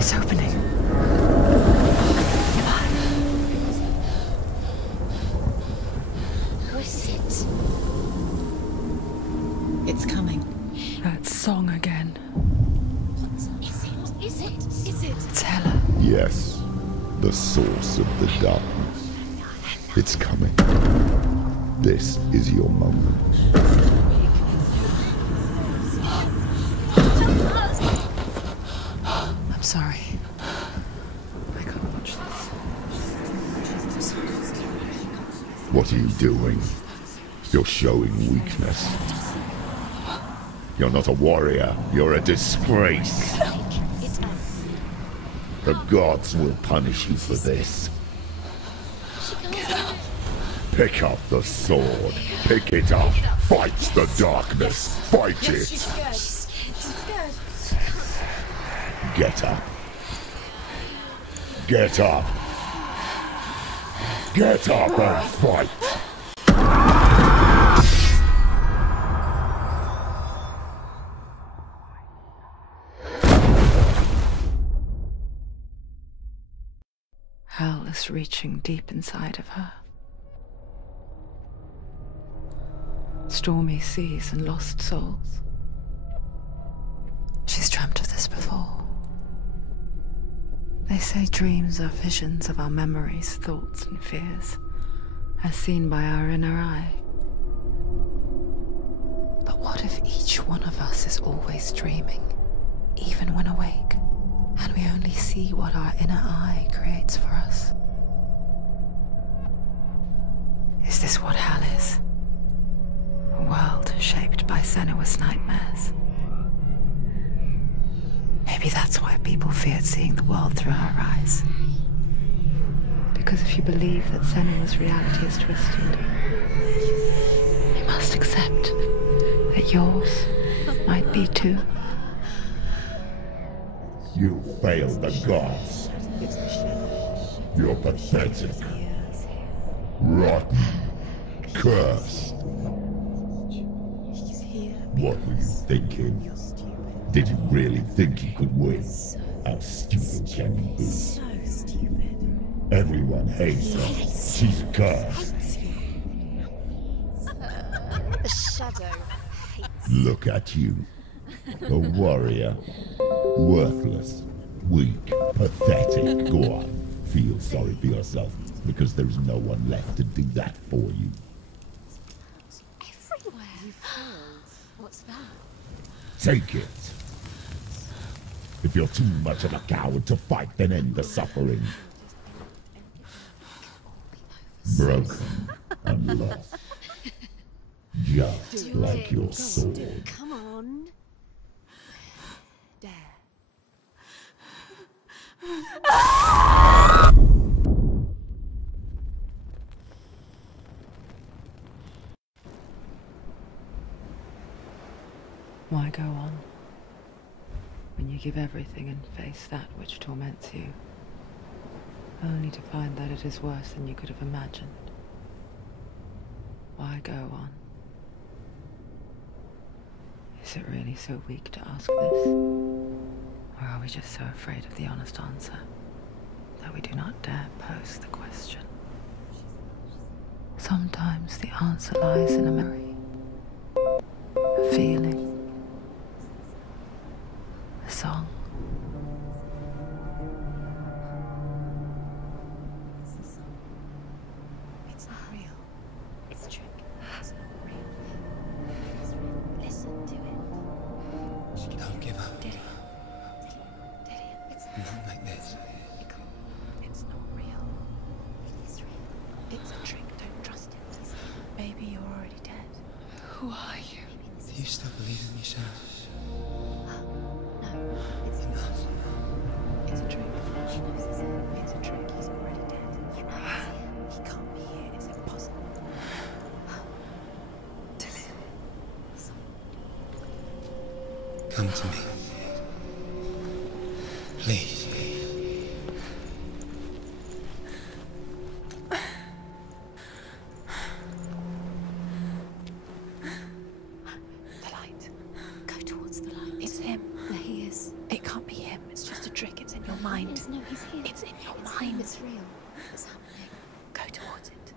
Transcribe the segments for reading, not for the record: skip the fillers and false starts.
It's opening. What is it? It's coming. That song again. Is it? It's Hella. Yes, the source of the darkness. It's coming. This is your moment. I'm sorry. I can't watch this. What are you doing? You're showing weakness. You're not a warrior. You're a disgrace. The gods will punish you for this. Pick up the sword. Pick it up. Fight the darkness. Fight it. She's scared. Get up. Get up. Get up and fight. Hell is reaching deep inside of her. Stormy seas and lost souls. She's dreamt of this before. They say dreams are visions of our memories, thoughts, and fears, As seen by our inner eye. But what if each one of us is always dreaming, even when awake, and we only see what our inner eye creates for us? Is this what hell is? A world shaped by Senua's nightmares. Maybe that's why people feared seeing the world through her eyes. Because if you believe that Senua's reality is twisted, you must accept that yours might be too. You failed the gods. You're pathetic. Rotten. Cursed. What were you thinking? Did you really think you could win? How stupid can you be? So stupid. Everyone hates her. She's cursed. The shadow hates. Look at you. A warrior. Worthless. Weak. Pathetic. Go on. Feel sorry for yourself, because there's no one left to do that for you. Everywhere. You failed. What's that? Take it. If you're too much of a coward to fight, then end the suffering. Broken and lost. Just like your sword. Come on. Dare. Why go on when you give everything and face that which torments you, only to find that it is worse than you could have imagined? Why go on? Is it really so weak to ask this? Or are we just so afraid of the honest answer that we do not dare pose the question? Sometimes the answer lies in a memory, a feeling, a song. It's not real. It's a trick. It's not real. Listen to it. Don't give up. Did it? Not like this. It's not real. It is real. It's a trick. Don't trust it. Baby, you're already dead. Who are you? Do you still believe in yourself? No, it's not. It's a trick. She knows it's him. It's a trick. He's already dead. He can't be here. It's impossible. Come to me. Please. The light. Go towards the light. It's him. There he is. It can't be him. It's just a trick. It's in your mind. No, he's here. It's in your It's mind. him. It's real. What's happening? Go towards it.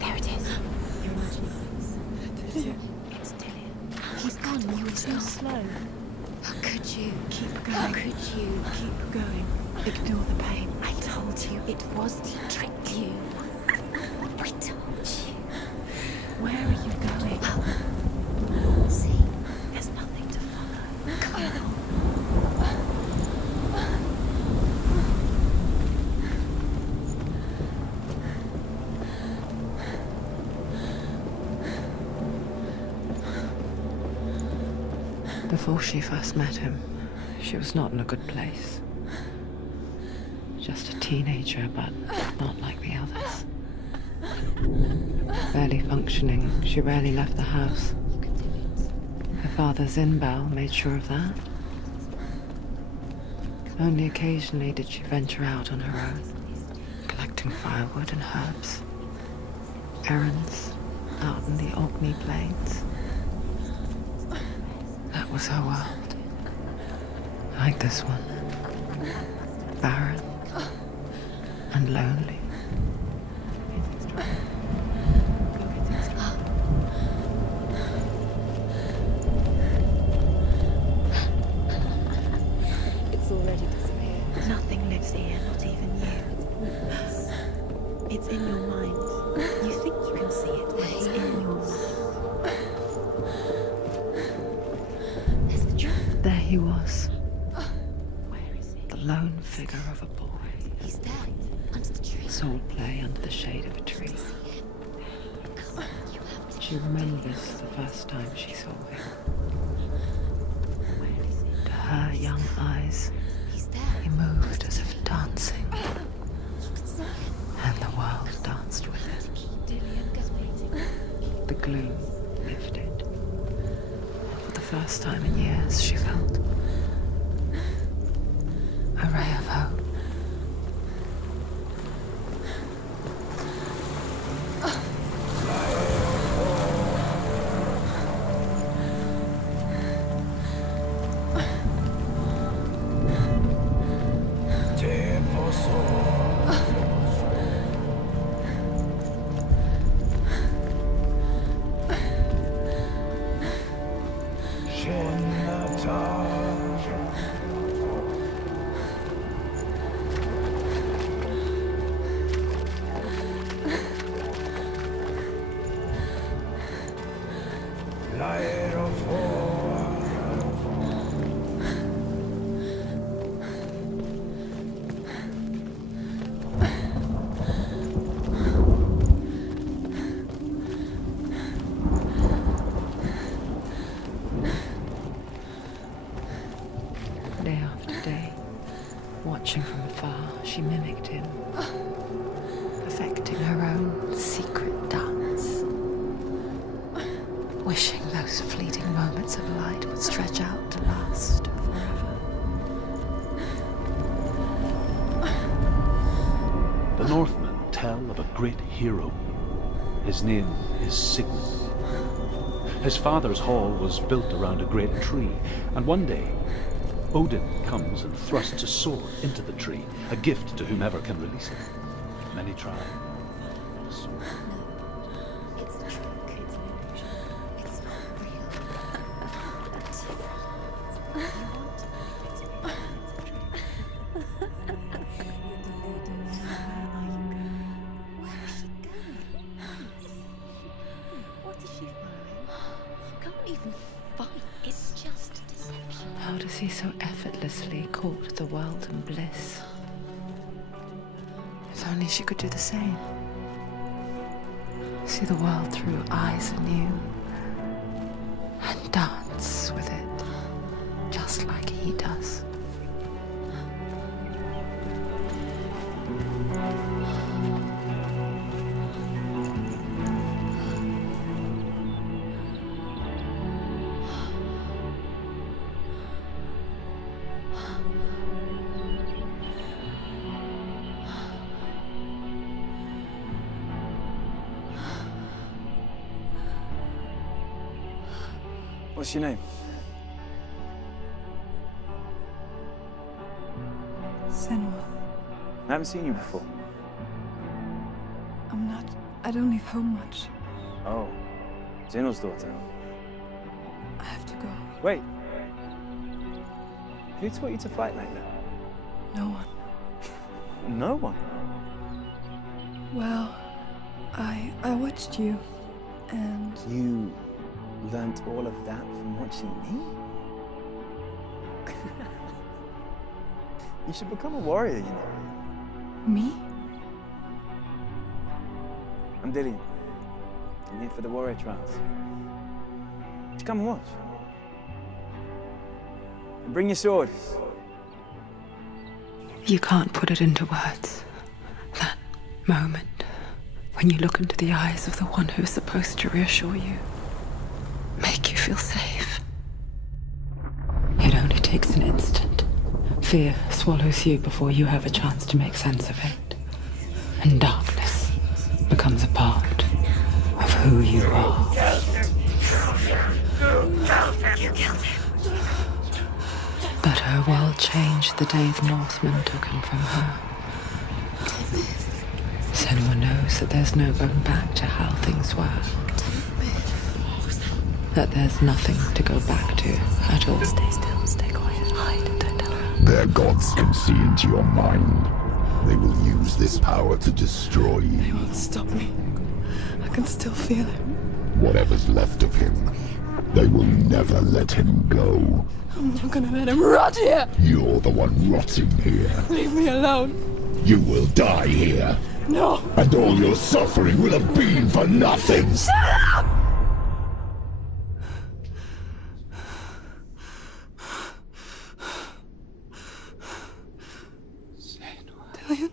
There it is. You're imagining It's Dillian. He's gone. You were so slow. How could you? Keep going. How could you? Keep going. Ignore the pain. I told you it was to trick you. I told you. Where are you going? See? There's nothing to follow. Come on. Before she first met him, she was not in a good place. Just a teenager, but not like the others. Barely functioning, she rarely left the house. You can do it. Her father Zinbal made sure of that. Only occasionally did she venture out on her own, collecting firewood and herbs. Errands out in the Orkney Plains. That was her world. Like this one. Barren and lonely. It's already disappeared. Nothing lives here, not even you. It's in your mind. You think you can see it, but it's in your mind. There's the truth. There he was, Where is it? the lone figure of a boy. He's there. Under the tree. Swordplay under the shade of a tree. See him. Come on, you have to. She remembers the first time she saw him. Where is it? To her young eyes, He's there. he moved as if dancing, You can see him. and the world danced with him. Dillian is waiting. The gloom lifted. For the first time in years, she felt a ray of hope. Day after day, watching from afar, she mimicked him, perfecting her own secret dance, wishing those fleeting moments of light would stretch out to last forever. The Northmen tell of a great hero. His name is Sigmund. His father's hall was built around a great tree, and one day Odin comes and thrusts a sword into the tree, a gift to whomever can release it. Many try. Not a sword. No. It's a trick. It's an illusion. It's not real. You want to believe it's real. It's a trick. You're deluded. Where are you going? Where is she going? What is she following? You can't even fight. It's just a deception. How does he so effortlessly court the world and bliss? If only she could do the same. See the world through eyes anew and dance with it, just like he does. What's your name? Senua. I haven't seen you before. I don't leave home much. Oh, Zenua's daughter. I have to go. Wait. Who taught you to fight like that? No one. No one? Well, I watched you, and... You learnt all of that from watching me? You should become a warrior, you know. Me? I'm Dillian. I'm here for the warrior trials. Just come and watch. And bring your sword. You can't put it into words. That moment when you look into the eyes of the one who's supposed to reassure you, make you feel safe. It only takes an instant. Fear swallows you before you have a chance to make sense of it. And darkness becomes a part of who you are. You killed him. But her world changed the day the Northmen took him from her. Senua knows that there's no going back to how things were. That there's nothing to go back to at all. Stay still, stay quiet, hide, don't tell her. Their gods can see into your mind. They will use this power to destroy you. They won't stop me. I can still feel him. Whatever's left of him, they will never let him go. I'm not gonna let him rot here! You're the one rotting here. Leave me alone! You will die here. No! And all your suffering will have been for nothing. Shut up! Dillian?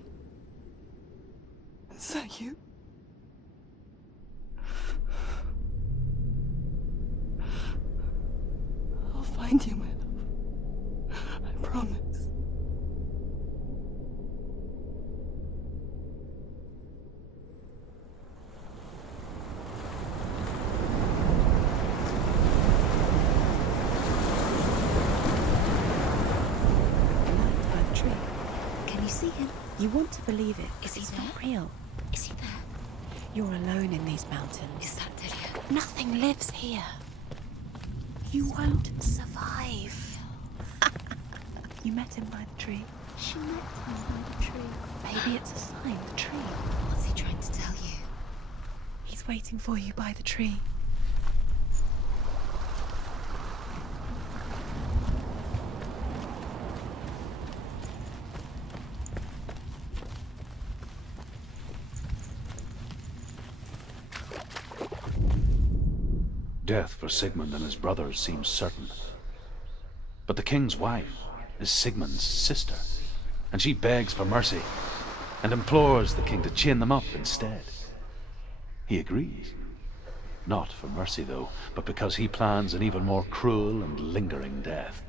Is that you? I'll find you, my love. I promise. By the tree. Can you see him? You want to believe it, because he's not real. Is he there? You're alone in these mountains. Is that Dillian? Nothing lives here. You won't survive. You met him by the tree. She met him by the tree. Maybe it's a sign, the tree. What's he trying to tell you? He's waiting for you by the tree. Death for Sigmund and his brothers seems certain. But the king's wife is Sigmund's sister, and she begs for mercy and implores the king to chain them up instead. He agrees. Not for mercy, though, but because he plans an even more cruel and lingering death.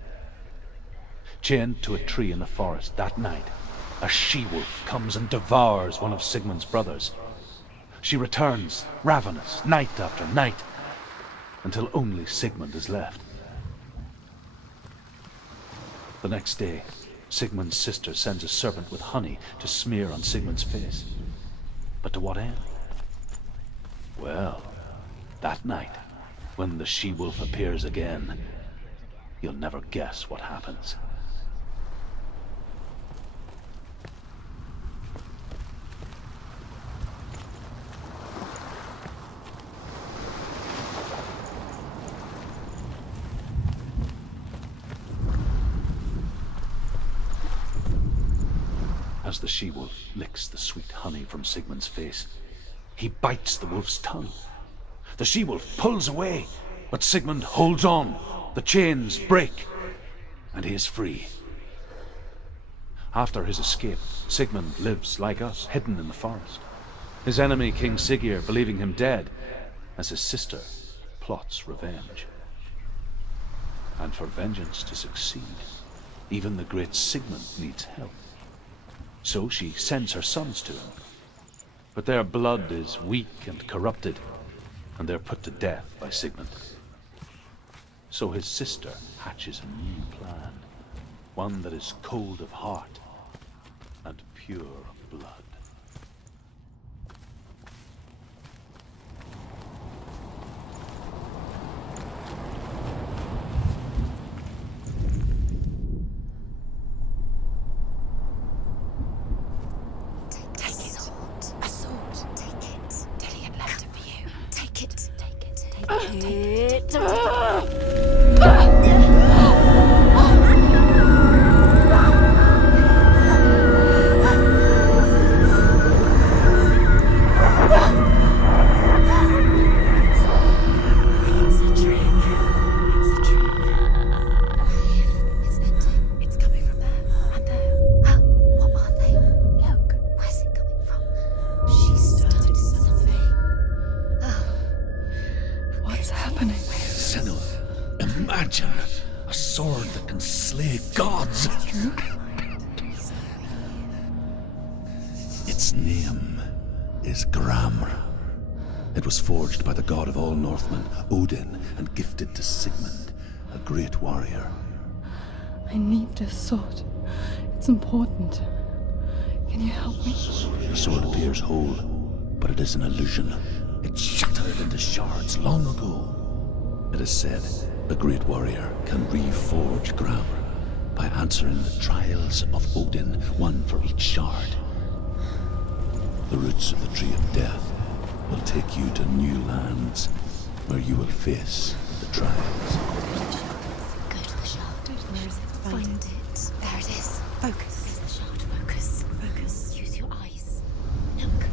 Chained to a tree in the forest that night, a she-wolf comes and devours one of Sigmund's brothers. She returns, ravenous, night after night, until only Sigmund is left. The next day, Sigmund's sister sends a serpent with honey to smear on Sigmund's face. But to what end? Well, that night, when the she-wolf appears again, you'll never guess what happens. As the she-wolf licks the sweet honey from Sigmund's face, he bites the wolf's tongue. The she-wolf pulls away, but Sigmund holds on. The chains break, and he is free. After his escape, Sigmund lives like us, hidden in the forest. His enemy, King Siggeir, believing him dead, as his sister plots revenge. And for vengeance to succeed, even the great Sigmund needs help. So she sends her sons to him. But their blood is weak and corrupted, and they're put to death by Sigmund. So his sister hatches a new plan, one that is cold of heart and pure of blood. Take it. A sword. Take it. Dillian left it for you. Take it. Take it. Take it. Don't take it. Imagine a sword that can slay gods. Its name is Gramr. It was forged by the god of all Northmen, Odin, and gifted to Sigmund, a great warrior. I need this sword. It's important. Can you help me? The sword appears whole, but it is an illusion. It shattered into shards long ago. It is said the great warrior can reforge Gramr by answering the trials of Odin, one for each shard. The roots of the Tree of Death will take you to new lands where you will face the trials. Go to the shard. Where is it? Find it. There it is. Focus. There's the shard. Focus. Focus. Use your eyes. Look.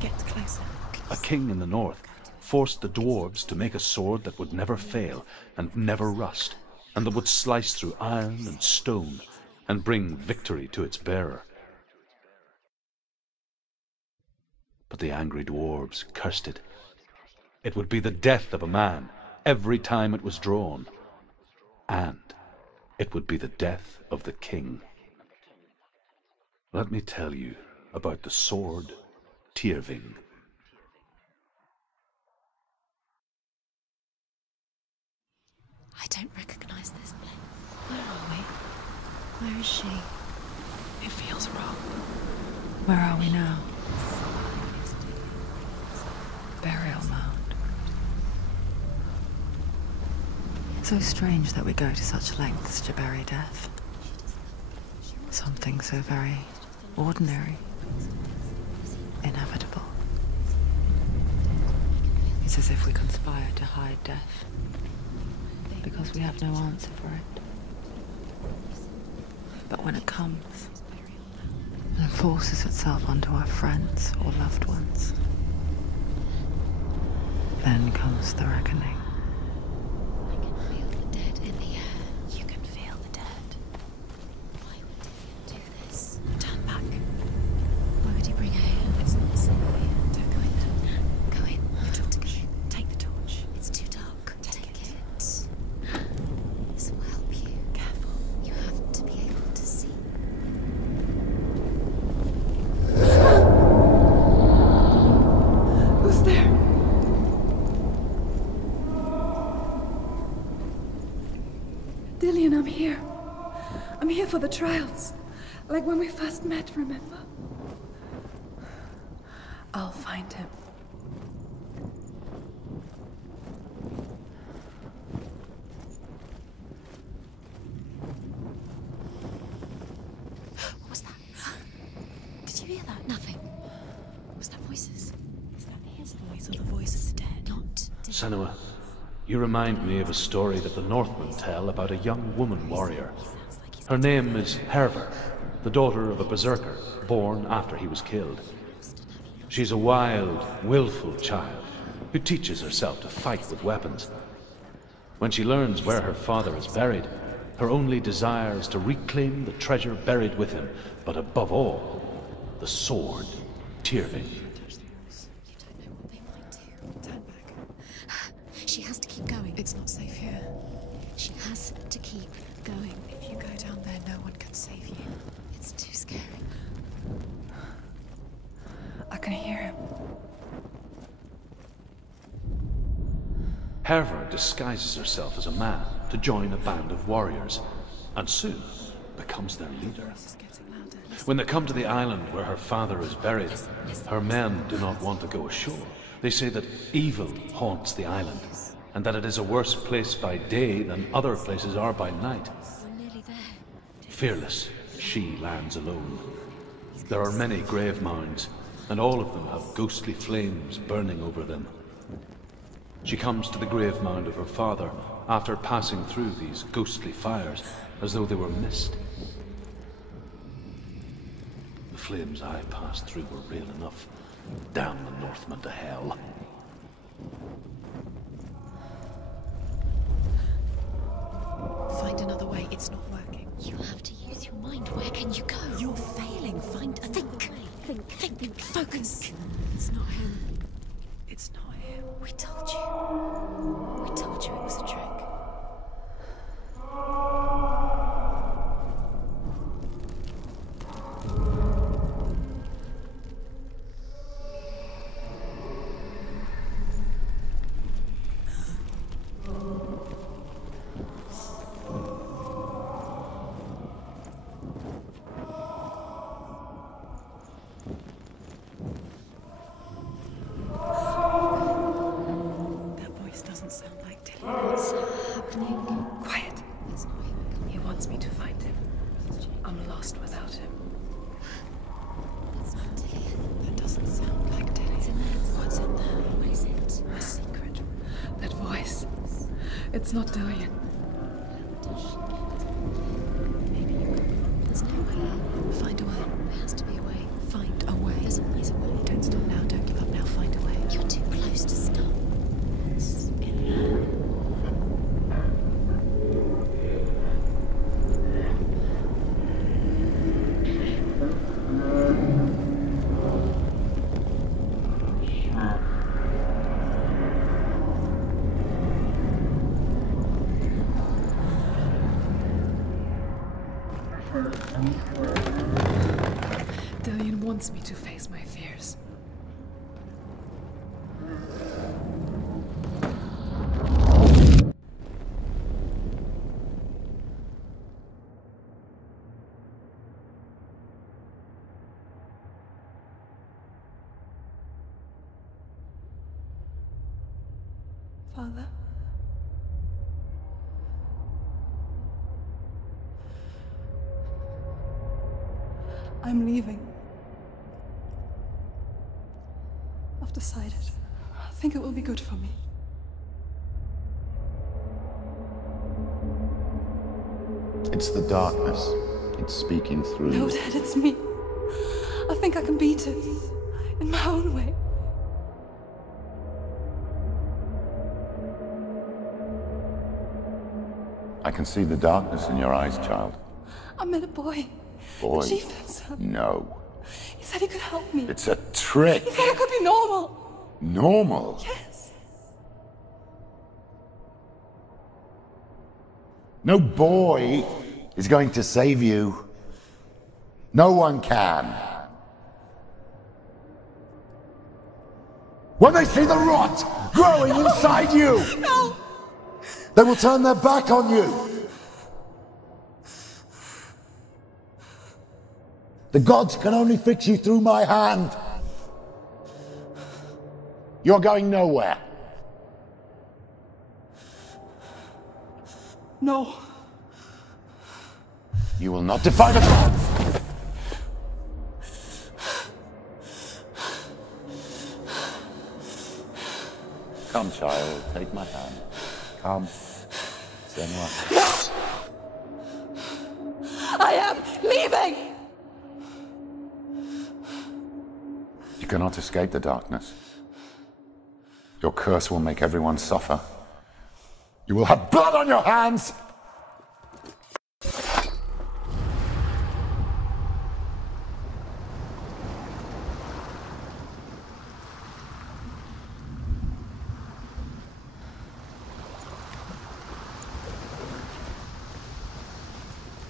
Get closer. A king in the north forced the dwarves to make a sword that would never fail and never rust, and that would slice through iron and stone and bring victory to its bearer. But the angry dwarves cursed it. It would be the death of a man every time it was drawn, and it would be the death of the king. Let me tell you about the sword Tyrving. I don't recognize this place. Where are we? Where is she? It feels wrong. Where are we now? Burial mound. So strange that we go to such lengths to bury death. Something so very ordinary, inevitable. It's as if we conspire to hide death, because we have no answer for it. But when it comes and forces itself onto our friends or loved ones, then comes the reckoning. I can feel the dead in the air. You can feel the dead. Why would Dillian do this? Turn back. Why would he bring her here? It's not safe here. Don't go in. Go in. You're told to go in. Take the torch. It's too dark. Take it. This will help you. Careful. You have to be able to see. Who's there? Dillian, I'm here. I'm here for the trials. Like when we first met, remember? I'll find him. What was that? Did you hear that? Nothing. Was that voices? Is that his voice or the voice of the dead? Not Senua, you remind me of a story that the Northmen tell about a young woman warrior. Her name is Herver, the daughter of a berserker, born after he was killed. She's a wild, willful child who teaches herself to fight with weapons. When she learns where her father is buried, her only desire is to reclaim the treasure buried with him, but above all, the sword Tyrving. You don't know what they might do. Turn back. She has to keep going. It's not safe here. She has to keep going. If you go down there, no one can save you. It's too scary. I can hear him. Herva disguises herself as a man to join a band of warriors, and soon becomes their leader. When they come to the island where her father is buried, her men do not want to go ashore. They say that evil haunts the island, and that it is a worse place by day than other places are by night. Fearless, she lands alone. There are many grave mounds, and all of them have ghostly flames burning over them. She comes to the grave mound of her father after passing through these ghostly fires as though they were mist. The flames I passed through were real enough. Damn the Northmen to hell. Find another way. It's not working. You have to use your mind. Where can you go? You're failing. Find a think. Think. Focus. It's not him. It's not him. We told you. We told you it was a trick. It's not Dillian. Maybe you could. There's no way. Find a way. There has to be a way. Find a way. There's always a way. Don't stop now. Don't give up now. Find a way. You're too close to stop. It's in there. Dillian wants me to face my fears. Father? I'm leaving. I've decided. I think it will be good for me. It's the darkness. It's speaking through No, you. Dad, it's me. I think I can beat it. In my own way. I can see the darkness in your eyes, child. I met a boy. Boy. The chieftain's son. No. He said he could help me. It's a trick. He said I could be normal. Normal? Yes. No boy is going to save you. No one can. When they see the rot growing inside you, No! they will turn their back on you. The gods can only fix you through my hand. You're going nowhere. No. You will not defy the gods! Come, child, take my hand. Come. Senua. I am leaving! You cannot escape the darkness. Your curse will make everyone suffer. You will have blood on your hands!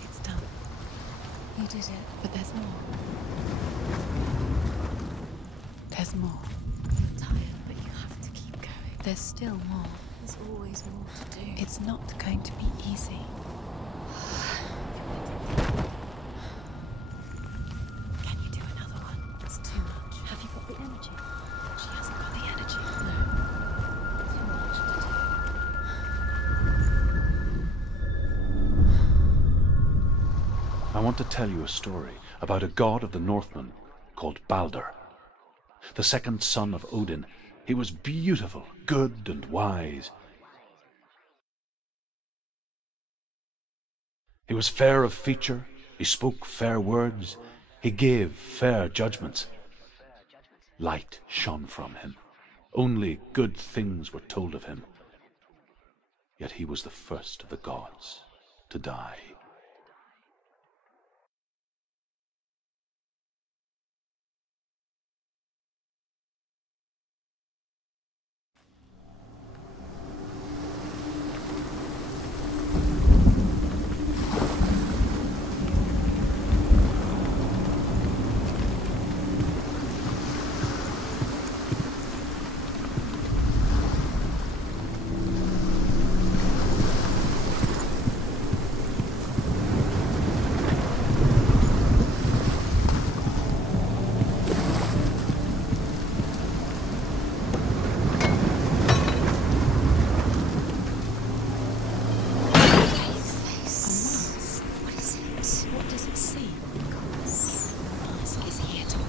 It's done. You did it, but there's more. There's more. You're tired, but you have to keep going. There's still more. There's always more to do. It's not going to be easy. Can you do another one? It's too much. Have you got the energy? She hasn't got the energy. Too much to do. I want to tell you a story about a god of the Northmen called Balder. The second son of Odin, he was beautiful, good, and wise. He was fair of feature, he spoke fair words, he gave fair judgments. Light shone from him. Only good things were told of him. Yet he was the first of the gods to die.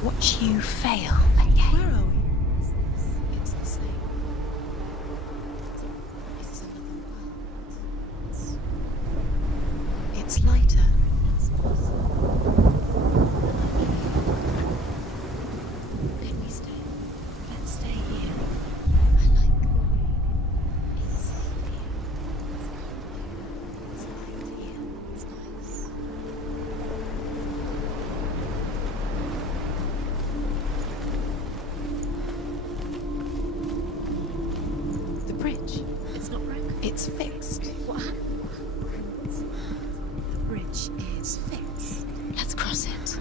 Watch you fail again. Where are we? It's the same. It's another world. It's lighter. Can we stay? Let's stay here. I like the way it's safe here. It's light here. It's nice. The bridge. It's not broken. It's fixed. What happened? The bridge is fixed. Let's cross it.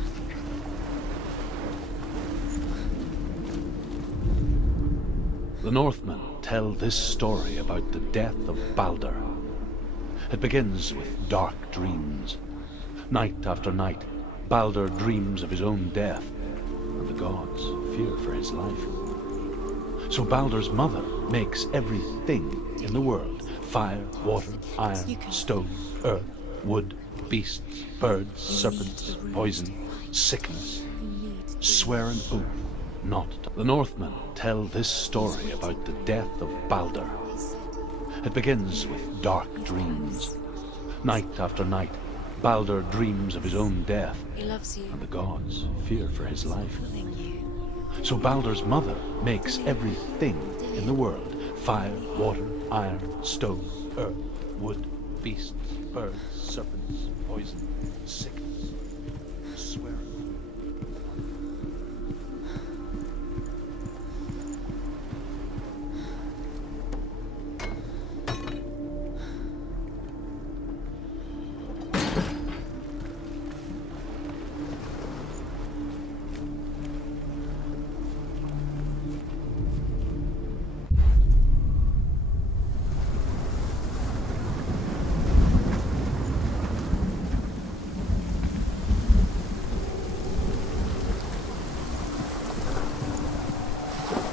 The Northmen tell this story about the death of Balder. It begins with dark dreams. Night after night, Balder dreams of his own death, and the gods fear for his life. So Balder's mother makes everything in the world: fire, water, iron, stone, earth, wood, beasts, birds, serpents, poison, sickness. Swear an oath not to. The Northmen tell this story about the death of Balder. It begins with dark dreams. Night after night, Balder dreams of his own death, He loves you. and the gods fear for his life. So Balder's mother makes everything in the world: fire, water, iron, stone, earth, wood, beasts, birds, serpents, poison, sickness. Swear.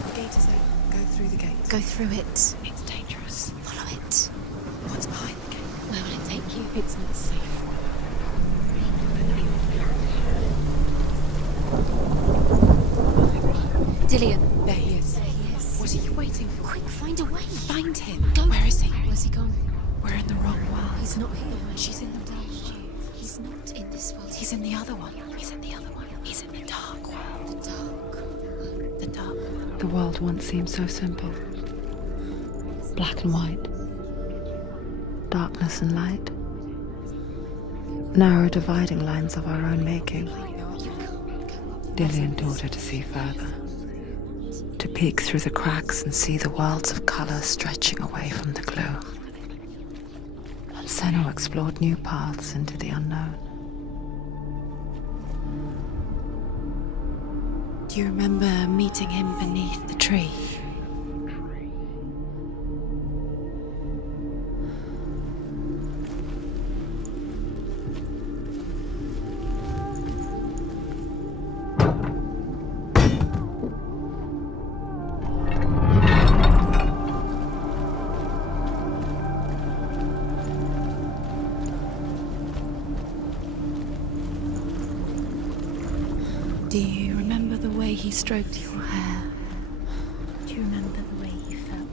The gate is open. Go through the gate. Go through it. It's dangerous. Follow it. What's behind the gate? Where will it take you? It's not safe. Dillian. There he is. There he is. What are you waiting for? Quick, find a way. Find him. Go. Where is he? Where's he gone? We're in the wrong world. He's not here. She's in the wrong world. He's not in this world. He's in the other one. He's in the other one. He's in the dark world. the dark. The dark world. The world once seemed so simple. Black and white. Darkness and light. Narrow dividing lines of our own making. Dillian taught her to see further. To peek through the cracks and see the worlds of colour stretching away from the gloom. And Senua explored new paths into the unknown. Do you remember meeting him beneath the tree? Do you remember the way he stroked your hair? Do you remember the way he felt?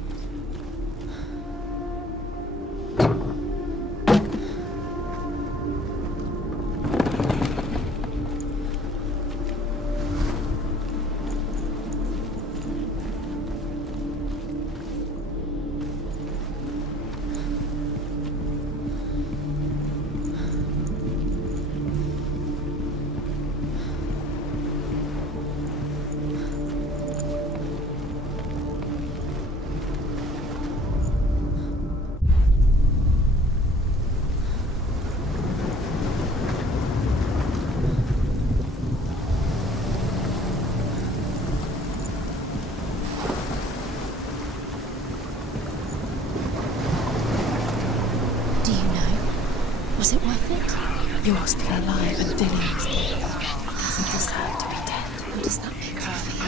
Was it worth it? You're still alive and Dillian's dead. He doesn't deserve to be dead. What does that make you feel?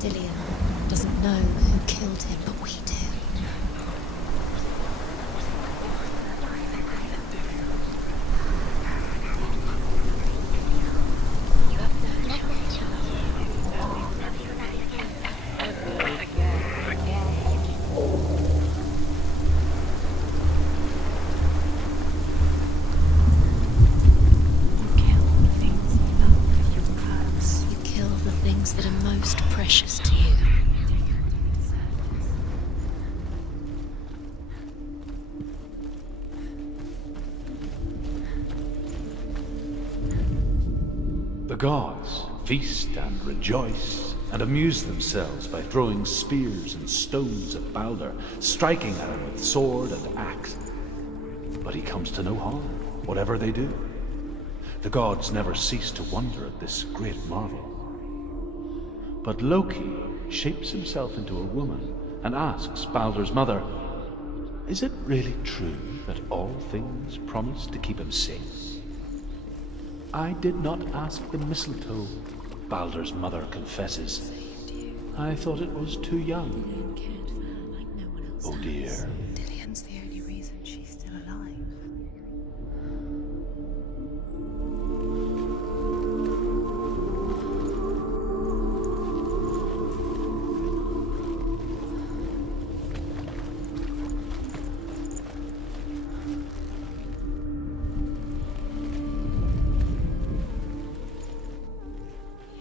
Dillian doesn't know who killed him, but we do. That are most precious to you. The gods feast and rejoice and amuse themselves by throwing spears and stones at Baldur, striking at him with sword and axe. But he comes to no harm, whatever they do. The gods never cease to wonder at this great marvel. But Loki shapes himself into a woman and asks Baldur's mother, "Is it really true that all things promise to keep him safe?" "I did not ask the mistletoe," Baldur's mother confesses. "I thought it was too young." Oh dear. Dillian's the only reason she's still alive.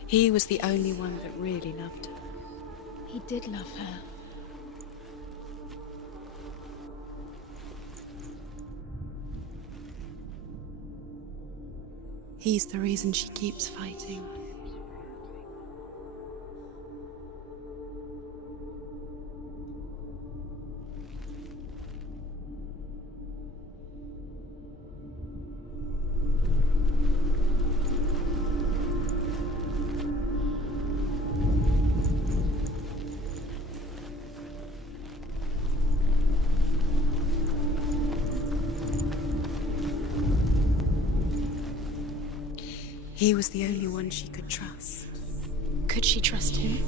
He was the only one that really loved her. He did love her. He's the reason she keeps fighting. He was the only one she could trust. Could she trust him?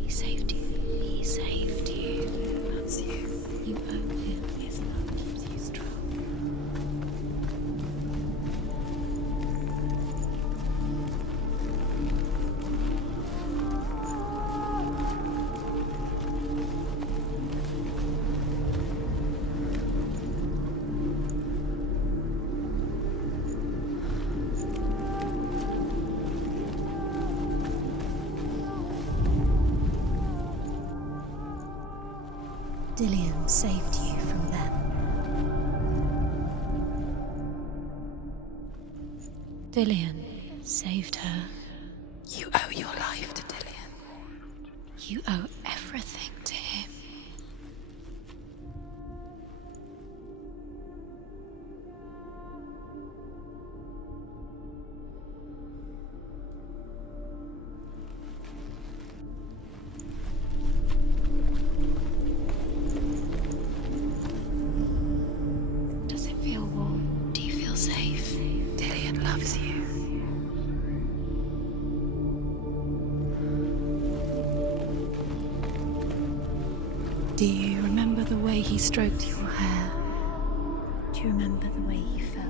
He saved you. He saved you. That's you. You owe him. His love keeps you strong. Dillian saved you from them. Dillian saved her. You owe your life to Dillian. You owe everything to him. Does it feel warm? Do you feel safe? Dillian loves you. Do you remember the way he stroked your hair? Do you remember the way he felt?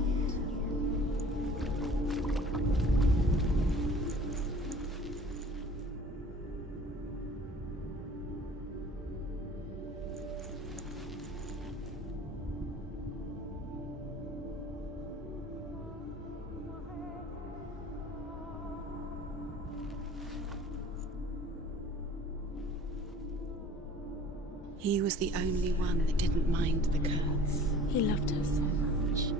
He was the only one that didn't mind the curse. He loved her so much.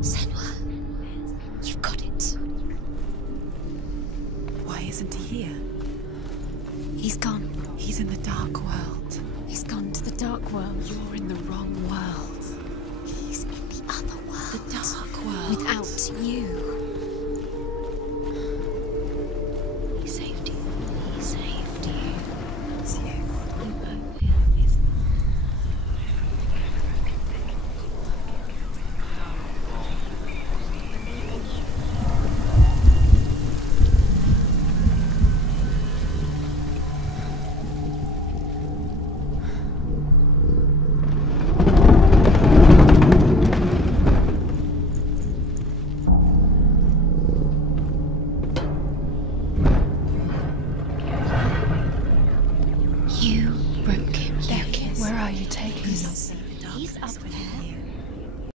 Senua, you've got it. Why isn't he here? He's gone. He's in the dark world. He's gone to the dark world. You're in the wrong world. He's in the other world. The dark world. Without you. He saved you. He saved you. It's you. You owe him his You broke him. There he is. Where are you taking He's us? up there. He's up there.